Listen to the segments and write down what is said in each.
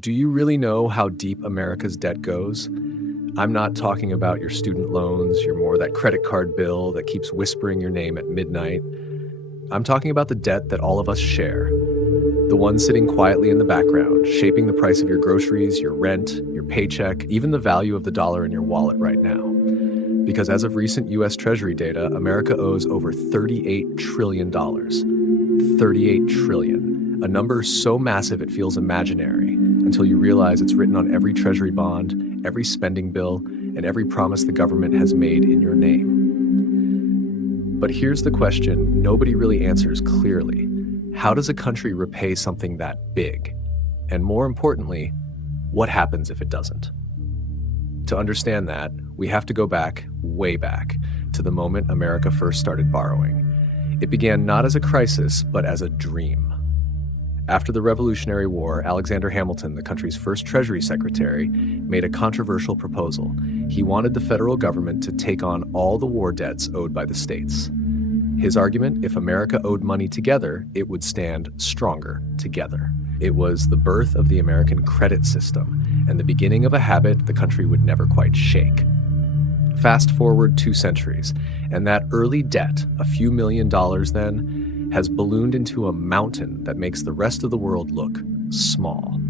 Do you really know how deep America's debt goes? I'm not talking about your student loans, that credit card bill that keeps whispering your name at midnight. I'm talking about the debt that all of us share, the one sitting quietly in the background, shaping the price of your groceries, your rent, your paycheck, even the value of the dollar in your wallet right now. Because as of recent U.S. Treasury data, America owes over $38 trillion. $38 trillion. A number so massive it feels imaginary until you realize it's written on every Treasury bond, every spending bill, and every promise the government has made in your name. But here's the question nobody really answers clearly. How does a country repay something that big? And more importantly, what happens if it doesn't? To understand that, we have to go back, way back, to the moment America first started borrowing. It began not as a crisis, but as a dream. After the Revolutionary War, Alexander Hamilton, the country's first Treasury Secretary, made a controversial proposal. He wanted the federal government to take on all the war debts owed by the states. His argument, if America owed money together, it would stand stronger together. It was the birth of the American credit system and the beginning of a habit the country would never quite shake. Fast forward 2 centuries, and that early debt, a few $million then, has ballooned into a mountain that makes the rest of the world look small.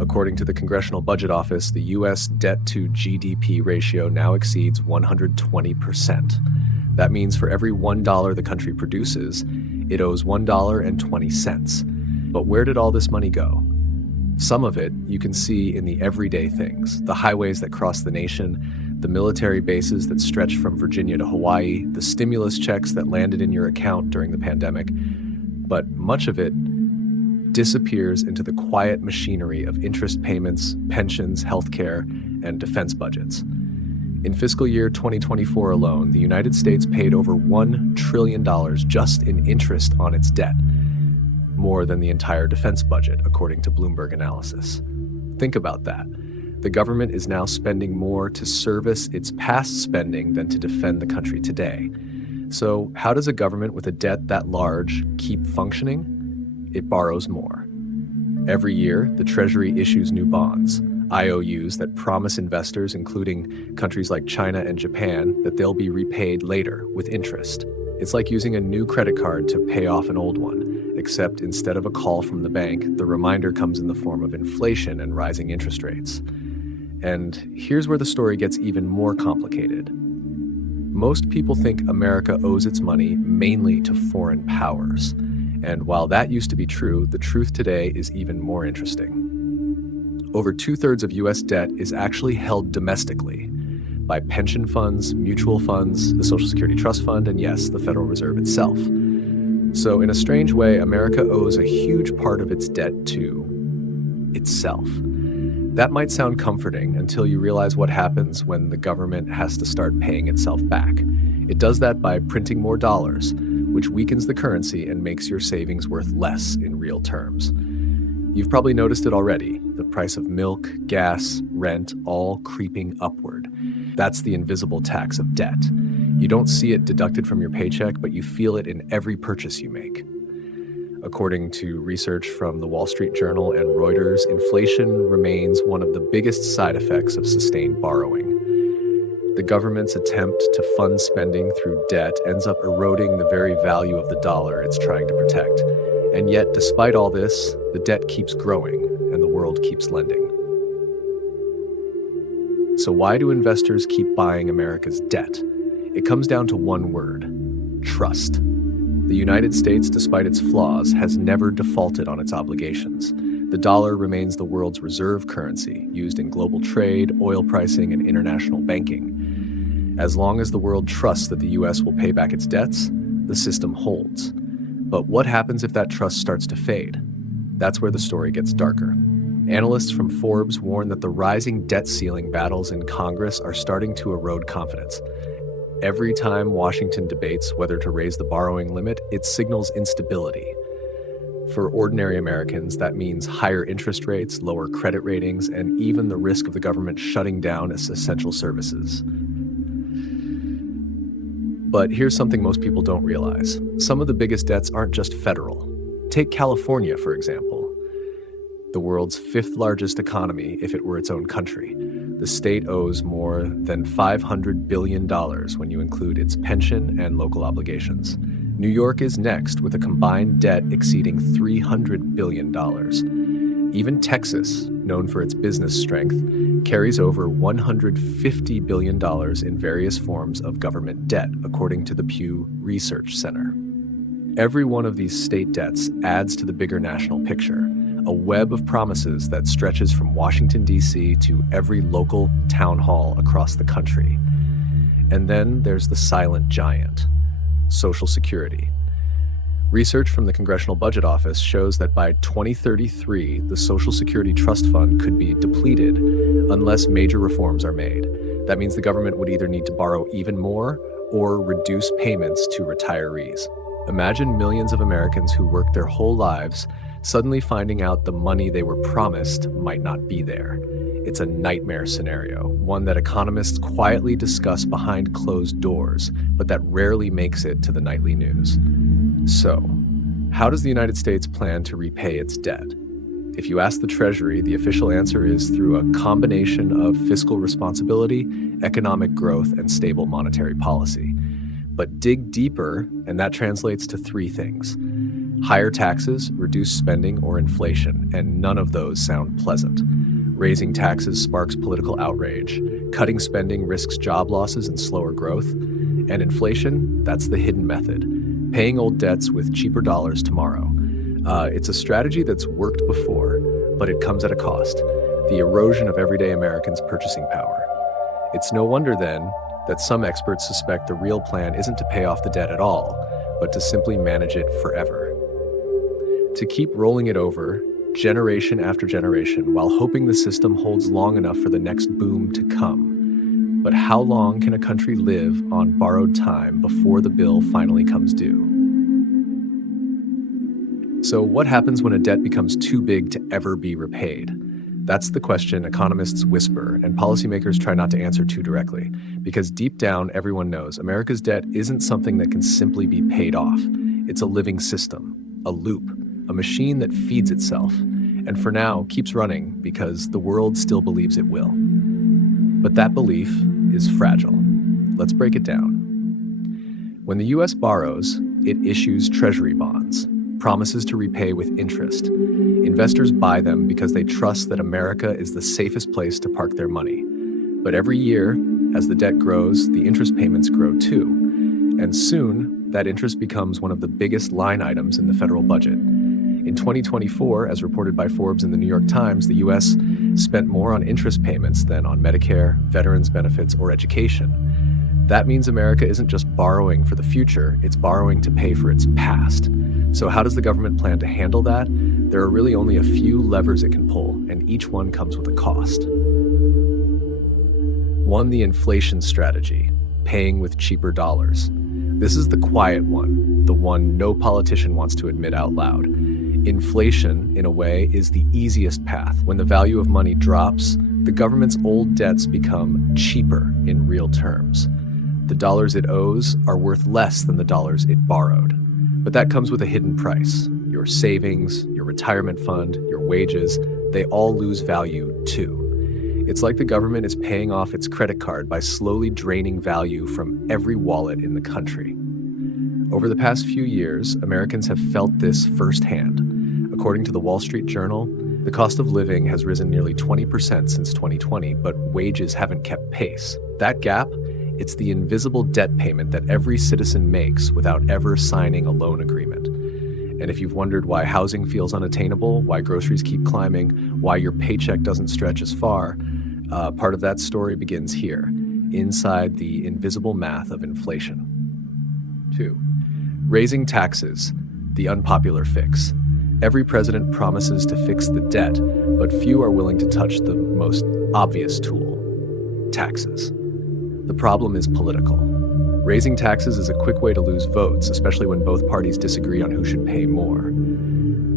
According to the Congressional Budget Office, the U.S. debt to GDP ratio now exceeds 120%. That means for every $1 the country produces, it owes $1.20. But where did all this money go? Some of it you can see in the everyday things, the highways that cross the nation, the military bases that stretch from Virginia to Hawaii, the stimulus checks that landed in your account during the pandemic. But much of it disappears into the quiet machinery of interest payments, pensions, healthcare, and defense budgets. In fiscal year 2024 alone, the United States paid over $1 trillion just in interest on its debt, more than the entire defense budget, according to Bloomberg analysis. Think about that. The government is now spending more to service its past spending than to defend the country today. So how does a government with a debt that large keep functioning? It borrows more. Every year, the Treasury issues new bonds, IOUs that promise investors, including countries like China and Japan, that they'll be repaid later with interest. It's like using a new credit card to pay off an old one, except instead of a call from the bank, the reminder comes in the form of inflation and rising interest rates. And here's where the story gets even more complicated. Most people think America owes its money mainly to foreign powers. And while that used to be true, the truth today is even more interesting. Over 2/3 of U.S. debt is actually held domestically by pension funds, mutual funds, the Social Security Trust Fund, and yes, the Federal Reserve itself. So in a strange way, America owes a huge part of its debt to itself. That might sound comforting until you realize what happens when the government has to start paying itself back. It does that by printing more dollars, which weakens the currency and makes your savings worth less in real terms. You've probably noticed it already, the price of milk, gas, rent, all creeping upward. That's the invisible tax of debt. You don't see it deducted from your paycheck, but you feel it in every purchase you make. According to research from the Wall Street Journal and Reuters, inflation remains one of the biggest side effects of sustained borrowing. The government's attempt to fund spending through debt ends up eroding the very value of the dollar it's trying to protect. And yet, despite all this, the debt keeps growing and the world keeps lending. So why do investors keep buying America's debt? It comes down to one word: trust. The United States, despite its flaws, has never defaulted on its obligations. The dollar remains the world's reserve currency, used in global trade, oil pricing, and international banking. As long as the world trusts that the U.S. will pay back its debts, the system holds. But what happens if that trust starts to fade? That's where the story gets darker. Analysts from Forbes warn that the rising debt ceiling battles in Congress are starting to erode confidence. Every time Washington debates whether to raise the borrowing limit, it signals instability. For ordinary Americans, that means higher interest rates, lower credit ratings, and even the risk of the government shutting down essential services. But here's something most people don't realize. Some of the biggest debts aren't just federal. Take California, for example. The the world's fifth largest economy if it were its own country. The state owes more than $500 billion when you include its pension and local obligations. New York is next with a combined debt exceeding $300 billion. Even Texas, known for its business strength, carries over $150 billion in various forms of government debt, according to the Pew Research Center. Every one of these state debts adds to the bigger national picture, a web of promises that stretches from Washington, D.C. to every local town hall across the country. And then there's the silent giant, Social Security. Research from the Congressional Budget Office shows that by 2033, the Social Security Trust Fund could be depleted unless major reforms are made. That means the government would either need to borrow even more or reduce payments to retirees. Imagine millions of Americans who worked their whole lives suddenly finding out the money they were promised might not be there. It's a nightmare scenario, one that economists quietly discuss behind closed doors, but that rarely makes it to the nightly news. So, how does the United States plan to repay its debt? If you ask the Treasury, the official answer is through a combination of fiscal responsibility, economic growth, and stable monetary policy. But dig deeper, and that translates to three things: higher taxes, reduced spending, or inflation, and none of those sound pleasant. Raising taxes sparks political outrage. Cutting spending risks job losses and slower growth. And inflation, that's the hidden method. Paying old debts with cheaper dollars tomorrow. It's a strategy that's worked before, but it comes at a cost: the erosion of everyday Americans' purchasing power. It's no wonder, then, that some experts suspect the real plan isn't to pay off the debt at all, but to simply manage it forever. To keep rolling it over, generation after generation, while hoping the system holds long enough for the next boom to come. But how long can a country live on borrowed time before the bill finally comes due? So what happens when a debt becomes too big to ever be repaid? That's the question economists whisper and policymakers try not to answer too directly, because deep down everyone knows America's debt isn't something that can simply be paid off. It's a living system, a loop, a machine that feeds itself, and for now keeps running because the world still believes it will. But that belief is fragile. Let's break it down. When the U.S. borrows, it issues Treasury bonds, promises to repay with interest. Investors buy them because they trust that America is the safest place to park their money. But every year, as the debt grows, the interest payments grow too. And soon, that interest becomes one of the biggest line items in the federal budget. In 2024, as reported by Forbes and the New York Times, the U.S. spent more on interest payments than on Medicare, veterans benefits, or education. That means America isn't just borrowing for the future, it's borrowing to pay for its past. So how does the government plan to handle that? There are really only a few levers it can pull, and each one comes with a cost. One, the inflation strategy, paying with cheaper dollars. This is the quiet one, the one no politician wants to admit out loud. Inflation, in a way, is the easiest path. When the value of money drops, the government's old debts become cheaper in real terms. The dollars it owes are worth less than the dollars it borrowed. But that comes with a hidden price. Your savings, your retirement fund, your wages, they all lose value too. It's like the government is paying off its credit card by slowly draining value from every wallet in the country. Over the past few years, Americans have felt this firsthand. According to the Wall Street Journal, the cost of living has risen nearly 20% since 2020, but wages haven't kept pace. That gap, it's the invisible debt payment that every citizen makes without ever signing a loan agreement. And if you've wondered why housing feels unattainable, why groceries keep climbing, why your paycheck doesn't stretch as far, part of that story begins here, inside the invisible math of inflation. 2. Raising taxes, the unpopular fix. Every president promises to fix the debt, but few are willing to touch the most obvious tool, taxes. The problem is political. Raising taxes is a quick way to lose votes, especially when both parties disagree on who should pay more.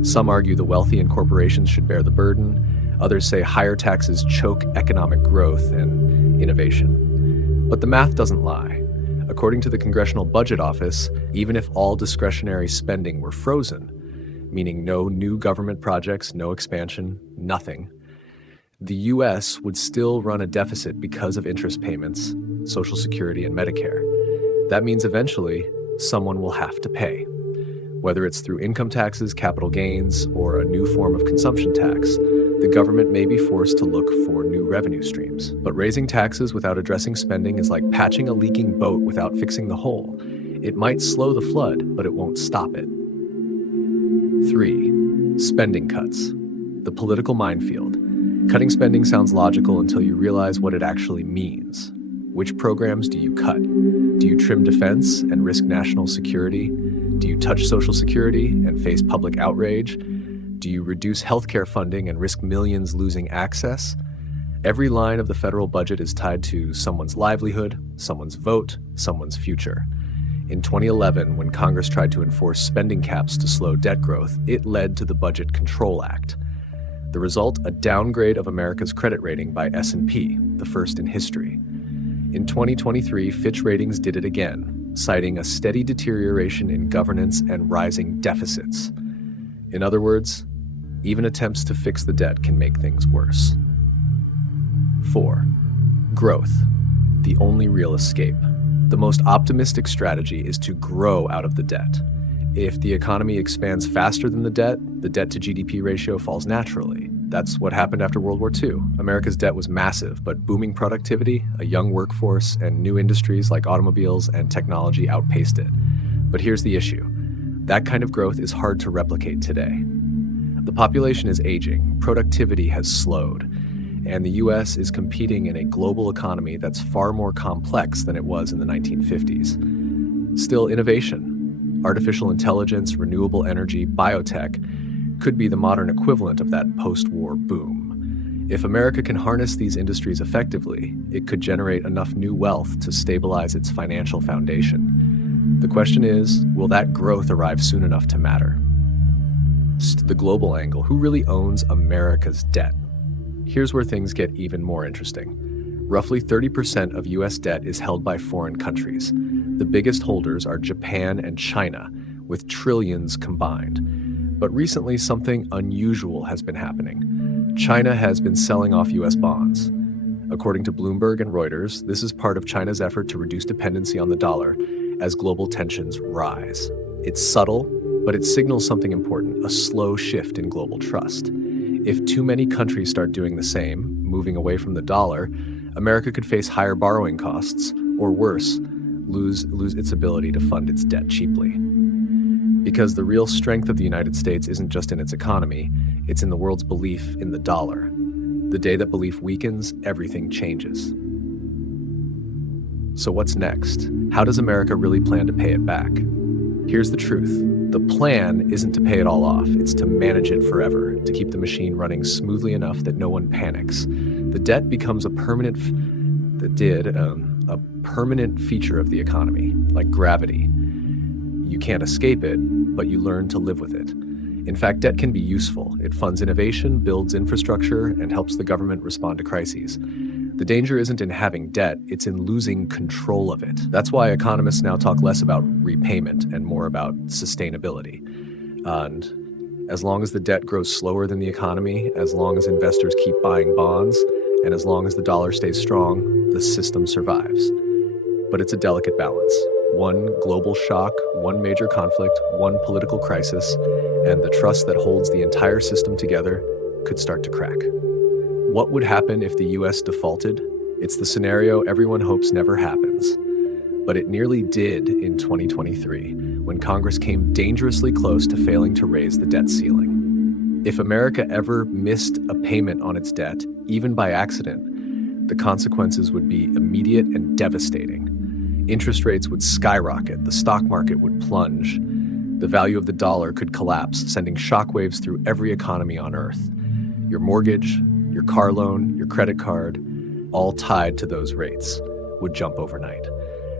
Some argue the wealthy and corporations should bear the burden. Others say higher taxes choke economic growth and innovation. But the math doesn't lie. According to the Congressional Budget Office, even if all discretionary spending were frozen, meaning no new government projects, no expansion, nothing, the U.S. would still run a deficit because of interest payments, Social Security, and Medicare. That means eventually someone will have to pay. Whether it's through income taxes, capital gains, or a new form of consumption tax, the government may be forced to look for new revenue streams. But raising taxes without addressing spending is like patching a leaking boat without fixing the hole. It might slow the flood, but it won't stop it. 3. Spending cuts. The political minefield. Cutting spending sounds logical until you realize what it actually means. Which programs do you cut? Do you trim defense and risk national security? Do you touch Social Security and face public outrage? Do you reduce healthcare funding and risk millions losing access? Every line of the federal budget is tied to someone's livelihood, someone's vote, someone's future. In 2011, when Congress tried to enforce spending caps to slow debt growth, it led to the Budget Control Act. The result, a downgrade of America's credit rating by S&P, the first in history. In 2023, Fitch Ratings did it again, citing a steady deterioration in governance and rising deficits. In other words, even attempts to fix the debt can make things worse. 4. Growth, the only real escape. The most optimistic strategy is to grow out of the debt. If the economy expands faster than the debt to GDP ratio falls naturally. That's what happened after World War II. America's debt was massive, but booming productivity, a young workforce, and new industries like automobiles and technology outpaced it. But here's the issue. That kind of growth is hard to replicate today. The population is aging, productivity has slowed, and the U.S. is competing in a global economy that's far more complex than it was in the 1950s. Still, innovation, artificial intelligence, renewable energy, biotech could be the modern equivalent of that post-war boom. If America can harness these industries effectively, it could generate enough new wealth to stabilize its financial foundation. The question is, will that growth arrive soon enough to matter? The global angle, who really owns America's debt? Here's where things get even more interesting. Roughly 30% of U.S. debt is held by foreign countries. The biggest holders are Japan and China, with trillions combined. But recently, something unusual has been happening. China has been selling off U.S. bonds. According to Bloomberg and Reuters, this is part of China's effort to reduce dependency on the dollar as global tensions rise. It's subtle, but it signals something important, a slow shift in global trust. If too many countries start doing the same, moving away from the dollar, America could face higher borrowing costs, or worse, lose its ability to fund its debt cheaply. Because the real strength of the United States isn't just in its economy, it's in the world's belief in the dollar. The day that belief weakens, everything changes. So what's next? How does America really plan to pay it back? Here's the truth. The plan isn't to pay it all off, it's to manage it forever, to keep the machine running smoothly enough that no one panics. The debt becomes a permanent feature of the economy, like gravity. You can't escape it, but you learn to live with it. In fact, debt can be useful. It funds innovation, builds infrastructure, and helps the government respond to crises. The danger isn't in having debt, it's in losing control of it. That's why economists now talk less about repayment and more about sustainability. And as long as the debt grows slower than the economy, as long as investors keep buying bonds, and as long as the dollar stays strong, the system survives. But it's a delicate balance. One global shock, one major conflict, one political crisis, and the trust that holds the entire system together could start to crack. What would happen if the U.S. defaulted? It's the scenario everyone hopes never happens. But it nearly did in 2023, when Congress came dangerously close to failing to raise the debt ceiling. If America ever missed a payment on its debt, even by accident, the consequences would be immediate and devastating. Interest rates would skyrocket, the stock market would plunge, the value of the dollar could collapse, sending shockwaves through every economy on Earth. Your mortgage, your car loan, your credit card, all tied to those rates, would jump overnight.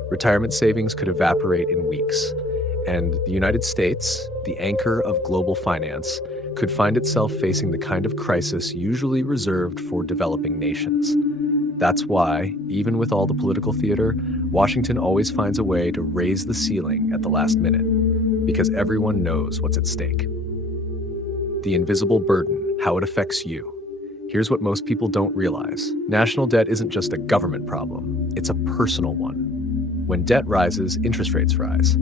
Retirement savings could evaporate in weeks, and the United States, the anchor of global finance, could find itself facing the kind of crisis usually reserved for developing nations. That's why, even with all the political theater, Washington always finds a way to raise the ceiling at the last minute, because everyone knows what's at stake. The invisible burden, how it affects you. Here's what most people don't realize. National debt isn't just a government problem, it's a personal one. When debt rises, interest rates rise.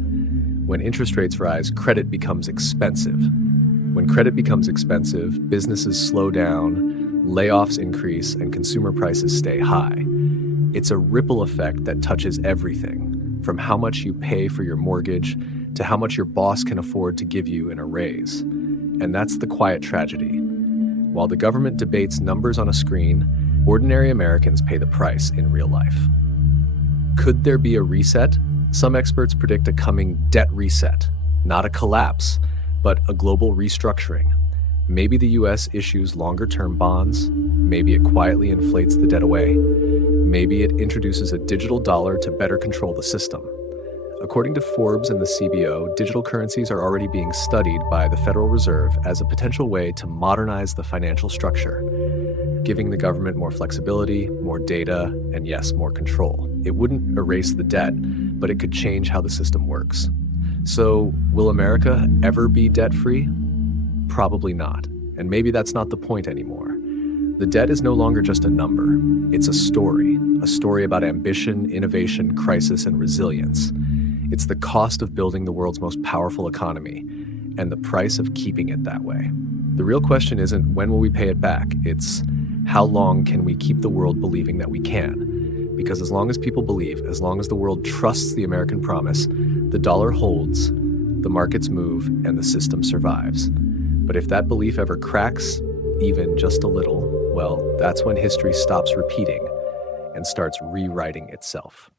When interest rates rise, credit becomes expensive. When credit becomes expensive, businesses slow down, layoffs increase, and consumer prices stay high. It's a ripple effect that touches everything, from how much you pay for your mortgage to how much your boss can afford to give you in a raise. And that's the quiet tragedy. While the government debates numbers on a screen, ordinary Americans pay the price in real life. Could there be a reset? Some experts predict a coming debt reset, not a collapse, but a global restructuring. Maybe the US issues longer-term bonds, maybe it quietly inflates the debt away, maybe it introduces a digital dollar to better control the system. According to Forbes and the CBO, digital currencies are already being studied by the Federal Reserve as a potential way to modernize the financial structure, giving the government more flexibility, more data, and yes, more control. It wouldn't erase the debt, but it could change how the system works. So, will America ever be debt-free? Probably not. And maybe that's not the point anymore. The debt is no longer just a number. It's a story about ambition, innovation, crisis, and resilience. It's the cost of building the world's most powerful economy and the price of keeping it that way. The real question isn't when will we pay it back, it's how long can we keep the world believing that we can? Because as long as people believe, as long as the world trusts the American promise, the dollar holds, the markets move, and the system survives. But if that belief ever cracks, even just a little, well, that's when history stops repeating and starts rewriting itself.